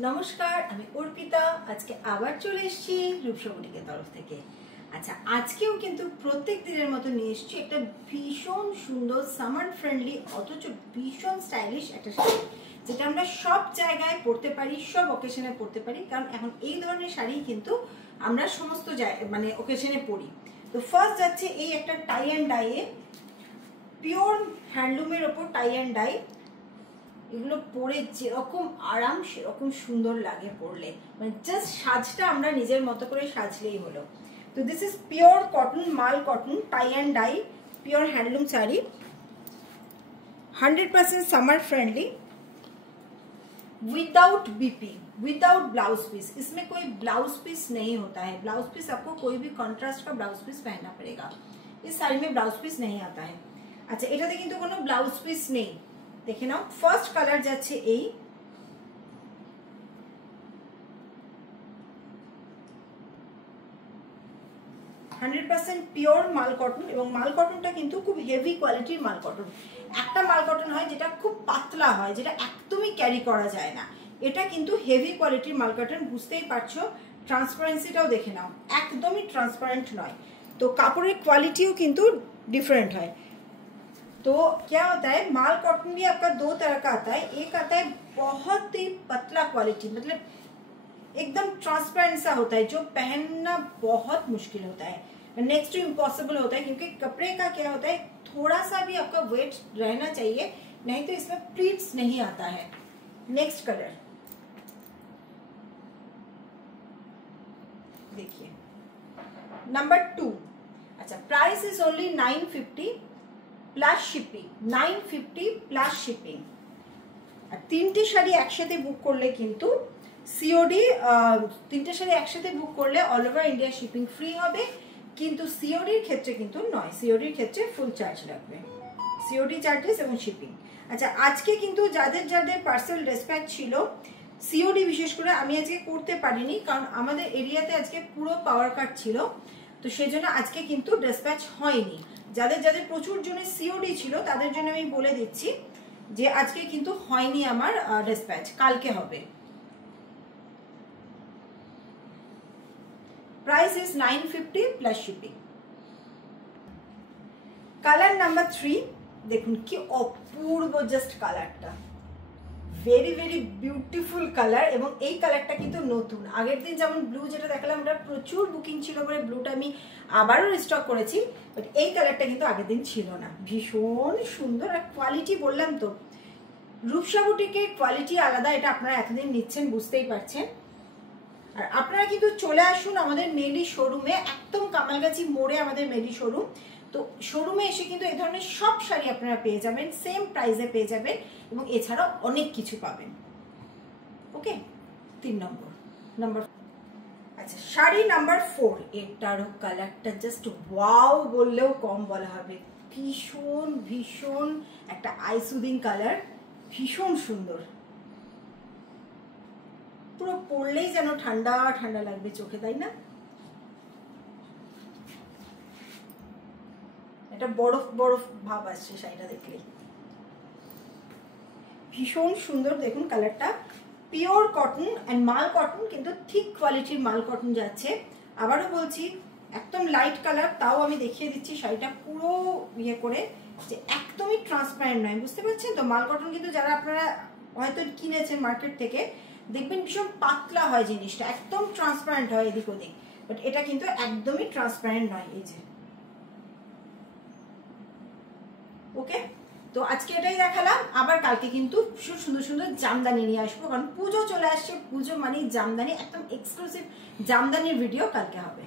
নমস্কার, আমি অর্পিতা। আজকে আবার চলে এসেছি রূপসা বুটিকের তরফ থেকে। আচ্ছা, আজকেও কিন্তু প্রত্যেক দিনের মতো নিয়ে এসেছি একটা ভীষণ সুন্দর সামার ফ্রেন্ডলি অথচ ভীষণ স্টাইলিশ একটা শাড়ি, যেটা আমরা সব জায়গায় পরতে পারি, সব অকেশনে পরতে পারি। কারণ এখন এই ধরনের শাড়ি কিন্তু আমরা সমস্ত মানে অকেশনে পরি। তো ফার্স্ট যাচ্ছে এই একটা টাই অ্যান্ড ডাইয়ে, পিওর হ্যান্ডলুমের ওপর টাই অ্যান্ড ডাই। এগুলো পরে যেরকম আরাম সেরকম সুন্দর লাগে পরলে, মানে জাস্ট সাজটা আমরা নিজের মতো করে সাজলেই হলো। তো দিস ইজ পিওর কটন, মাল cotton, tie and dye, pure handloom sari, 100% summer friendly, without BP, without blouse piece. इसमें कोई ब्लाउज पीस नहीं होता है। ब्लाउज पीस आपको कोई भी कॉन्ट्रास्ट का ब्लाउज पीस पहनना पड़ेगा। इस साड़ी में ब्लाउज पीस नहीं आता है। अच्छा, এটাতে কিন্তু কোনো ব্লাউজ পিস নেই। দেখে নাও, ফার্স্ট কালার যাচ্ছে এই, হান্ড্রেড পার্সেন্ট পিওর মাল কটন। এবং মাল কটনটা কিন্তু খুব হেভি কোয়ালিটির মাল কটন। একটা মাল কটন হয় যেটা খুব পাতলা হয়, যেটা একদমই ক্যারি করা যায় না। এটা কিন্তু হেভি কোয়ালিটির মাল কটন, বুঝতেই পারছো। ট্রান্সপারেন্সিটাও দেখে নাও, একদমই ট্রান্সপারেন্ট নয়। তো কাপড়ের কোয়ালিটিও কিন্তু डिफरेंट है। तो क्या होता है, माल कॉटन भी आपका दो तरह का आता है। एक आता है बहुत ही पतला क्वालिटी, मतलब एकदम ट्रांसपेरेंट सा होता है, जो पहनना बहुत मुश्किल होता है, नेक्स्ट टू इम्पॉसिबल होता है। क्योंकि कपड़े का क्या होता है, थोड़ा सा भी आपका वेट रहना चाहिए, नहीं तो इसमें प्लीट्स नहीं आता है। नेक्स्ट कलर देखिए, नंबर 2। अच्छा, price is only 950 plus shipping, 950 plus shipping. আর তিনটে শাড়ি একসাথে বুক করলে কিন্তু সিওডি, তিনটে শাড়ি একসাথে বুক করলে all over India shipping free হবে, কিন্তু সিওডির ক্ষেত্রে কিন্তু নয়। সিওডির ক্ষেত্রে ফুল চার্জ লাগবে, সিওডি চার্জেস এবং শিপিং। আচ্ছা, আজকে কিন্তু যাদের যাদের পার্সেল ডিসপ্যাচ ছিল, সিওডি বিশেষ করে আমি আজকে করতে পারিনি, কারণ আমাদের এরিয়াতে আজকে পুরো পাওয়ার কাট ছিল। তো সেজন্য আজকে কিন্তু ডিসপ্যাচ হয়নি। যাদের যাদের প্রচুর জনের সিওডি ছিল তাদের জন্য আমি বলে দিচ্ছি যে আজকে কিন্তু হয়নি আমার ডিসপ্যাচ, কালকে হবে। Price is 950 plus shipping. Colour number 3 দেখুন কি অপূর্ব জাস্ট কালারটা, ভেরি ভেরি বিউটিফুল কালার। এবং এই কালারটা কিন্তু নতুন। আগের দিন যেমন ব্লু যেটা দেখালাম, ওটা প্রচুর বুকিং ছিল বলে ব্লুটা আমি আবারও রিস্টক করেছি, বাট এই কালারটা কিন্তু আগের দিন ছিল না। ভীষণ সুন্দর। আর কোয়ালিটি বললাম তো, রূপসা বুটিকের কোয়ালিটি আলাদা, এটা আপনারা এতদিন নিচ্ছেন, বুঝতেই পারছেন। আর আপনারা কিন্তু চলে আসুন আমাদের মেলি শোরুমে, একদম কামালগাছি মোড়ে আমাদের মেলি শোরুম। তো শোরুমে এসে কিন্তু এই ধরনের সব শাড়ি আপনারা পেয়ে যাবেন, সেম প্রাইসে পেয়ে যাবেন, এবং এছাড়াও অনেক কিছু পাবেন। ওকে, 3 নম্বর। আচ্ছা, শাড়ি নাম্বার 4, এটারও কালারটা জাস্ট ওয়াও বললেও কম বলা হবে। ভীষণ ভীষণ একটা আই সুদিং কালার, ভীষণ সুন্দর। পুরো পরলেই যেন ঠান্ডা ঠান্ডা লাগবে চোখে, তাই না? এটা বরফ বরফ ভাব আসছে শাড়িটা দেখলে। ভীষণ সুন্দর। দেখুন কালারটা, পিওর কটন অ্যান্ড মাল কটন, কিন্তু ঠিক কোয়ালিটির মাল কটন যাচ্ছে। আবারও বলছি, একদম লাইট কালার, তাও আমি দেখিয়ে দিচ্ছি শাড়িটা পুরো ইয়ে করে, যে একদমই ট্রান্সপারেন্ট নয়, বুঝতে পারছেন তো? মাল কটন কিন্তু যারা আপনারা হয়তো কিনেছেন মার্কেট থেকে, দেখবেন ভীষণ পাতলা হয় জিনিসটা, একদম ট্রান্সপারেন্ট হয় এদিক ওদিক, বাট এটা কিন্তু একদমই ট্রান্সপারেন্ট নয়। এই যে, ওকে। তো আজকে এটাই দেখালাম, আবার কালকে কিন্তু সুন্দর সুন্দর জামদানি নিয়ে আসবো, কারণ পুজো চলে আসছে। পুজো মানে জামদানি, একদম এক্সক্লুসিভ জামদানির ভিডিও কালকে হবে।